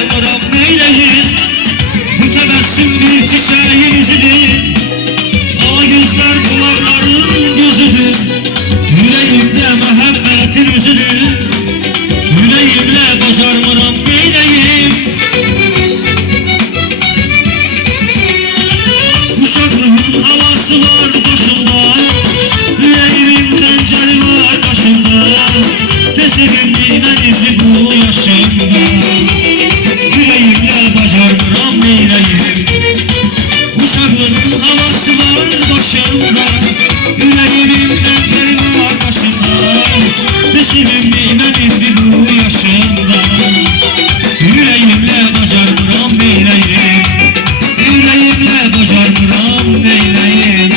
bacarmıram neyleyim. Bu tebessüm bir çiçeğin izidir, ala gözler kulakların gözüdür. Yüreğimde məhəbbətin özüdür, yüreğimle bacarmıram neyleyim. Uşaklığın havası var başımda, yüreğimin xəncəri var qaşımda. Tesevimli mənimli bu yaşımda, yüreğimle bacarmıram neyleyim. Uşaklığın havası var başımda, yüreğimin xəncəri var qaşımda. Tesevimli mənimli bu yaşımda, yüreğimle bacarmıram neyleyim. Yüreğimle bacarmıram neyleyim.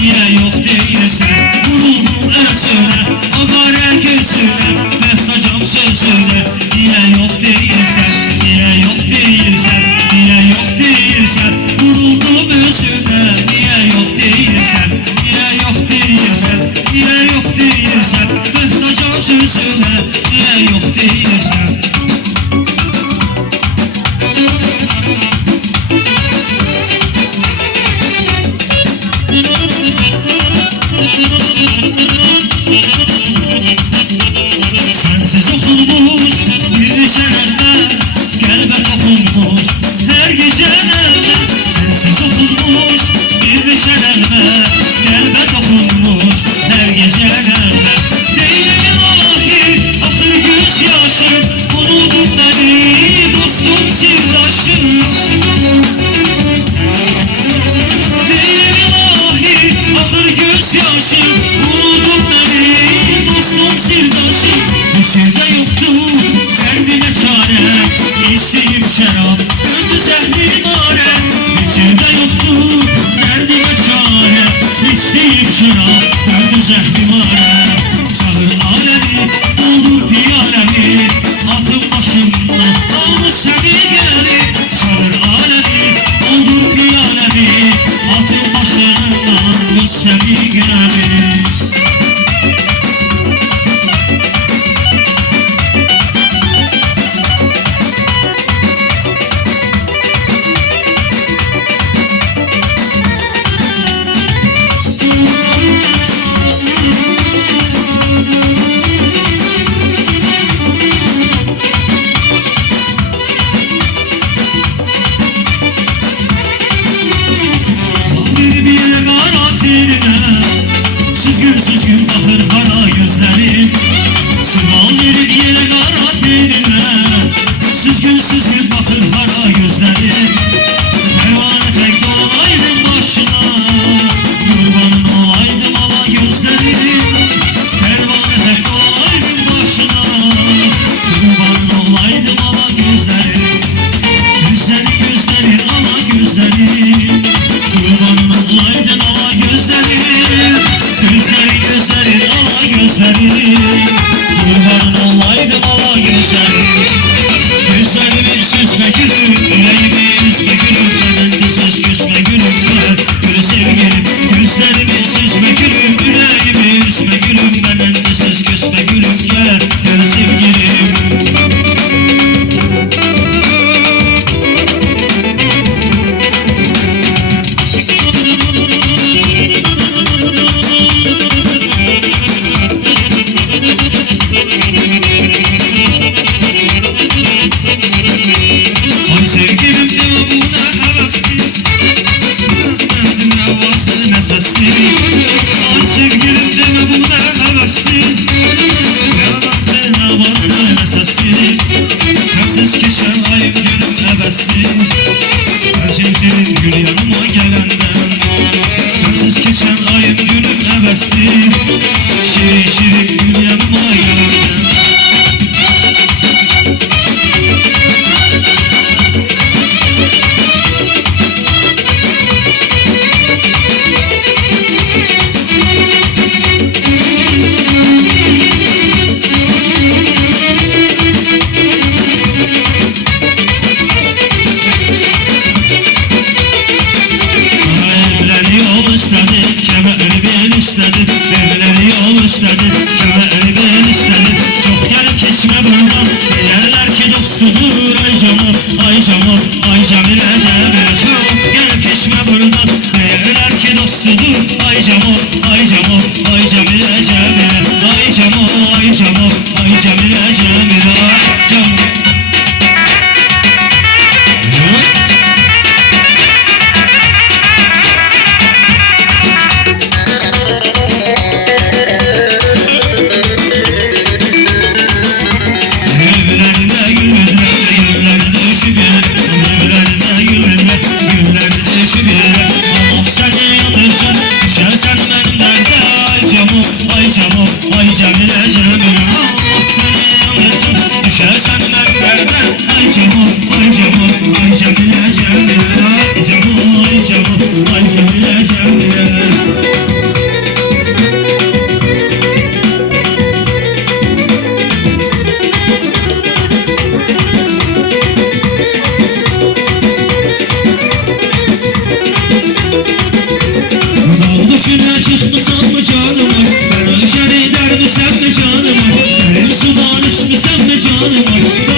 Niye yok değilsen, vuruldum özüne, o kara gözüne, mehtacam sözüne. Niye yok değilsen, niye yok değilsen, niye yok değilsen, vuruldum özüne. Niye yok değilsen, niye yok değilsen, niye yok değilsen, mehtacam sözüne. Niye yok değilsen. Sensiz okunmuş bir şerefle, kalbe dokunmuş her gece nevle. Sensiz okunmuş bir şerefle, kalbe dokunmuş her gece nevle. Değilim ilahi akır gözyaşım, unutun beni dostum sirdaşım. Değilim ilahi akır gözyaşım, unutun beni dostum sirdaşım. Bu sevda yoktu kalbime çare, içtiğim şarap döndü zehrimare. Bu sevda yoktu derdime çare, içtiğim şarap döndü zehrimare. Çağır alemi, doldur piyalemi, atın başımda almış sevgilemi. Çağır alemi, doldur piyalemi, atın başımda almış sevgilemi. Süzgün süzgün bakır kara gözlerim, sıval verir yere kara tenime. Süzgün süzgün bakır kara gözlerim, pervane tek dolaydım başına. Kurbanın olaydım ala gözlerim, pervane tek dolaydım başına. Kurbanın olaydım ala gözlerim, gözleri gözleri ala gözlerim. Kurbanın olaydım ala gözlerim, gözleri gözlerin ala gözlerin. Kurbanın olaydım ala gözlerin. Gözlerimi süzme gülüm, yüreğimi üzme gülüm, benden söz küsme gülüm, gül sevgilim. Gözlerimi süzme gülüm, yüreğimi üzme gülüm, benden söz küsme gülüm, gül sevgilim. Sensiz keçen ayım günüm əbəsdi. Şirin gül yanıma gelenden. Sensiz keçen ayım günüm əbəsdi. Şirin gül yanıma gelenden. Evleri yol istedi, köməkli bel istedi. Çok gelip keçme buradan, deyərlər ki dostudur. Ay Camal, ay Camal, ay Camilə Cəmilə. Çok gelip keçme buradan, deyərlər ki dostudur. Ay Camal, ay Camal, ay Camilə Cəmilə. Ay Camal, ay Camal, ay Camilə Cəmilə. Ay Camal. Ay Camilə Cəmilə, Allah səni yandırsın. Düşərsən mənlərdən. Ay Camal, ay Camal, ay Camilə Cəmilə. Ay Camal, ay Camal, ay Camilə Cəmilə. Düşünə çıxmısan mı canıma? Mən ölşəni dərmisən mi canıma? Sənin sudan içmisən mi canıma?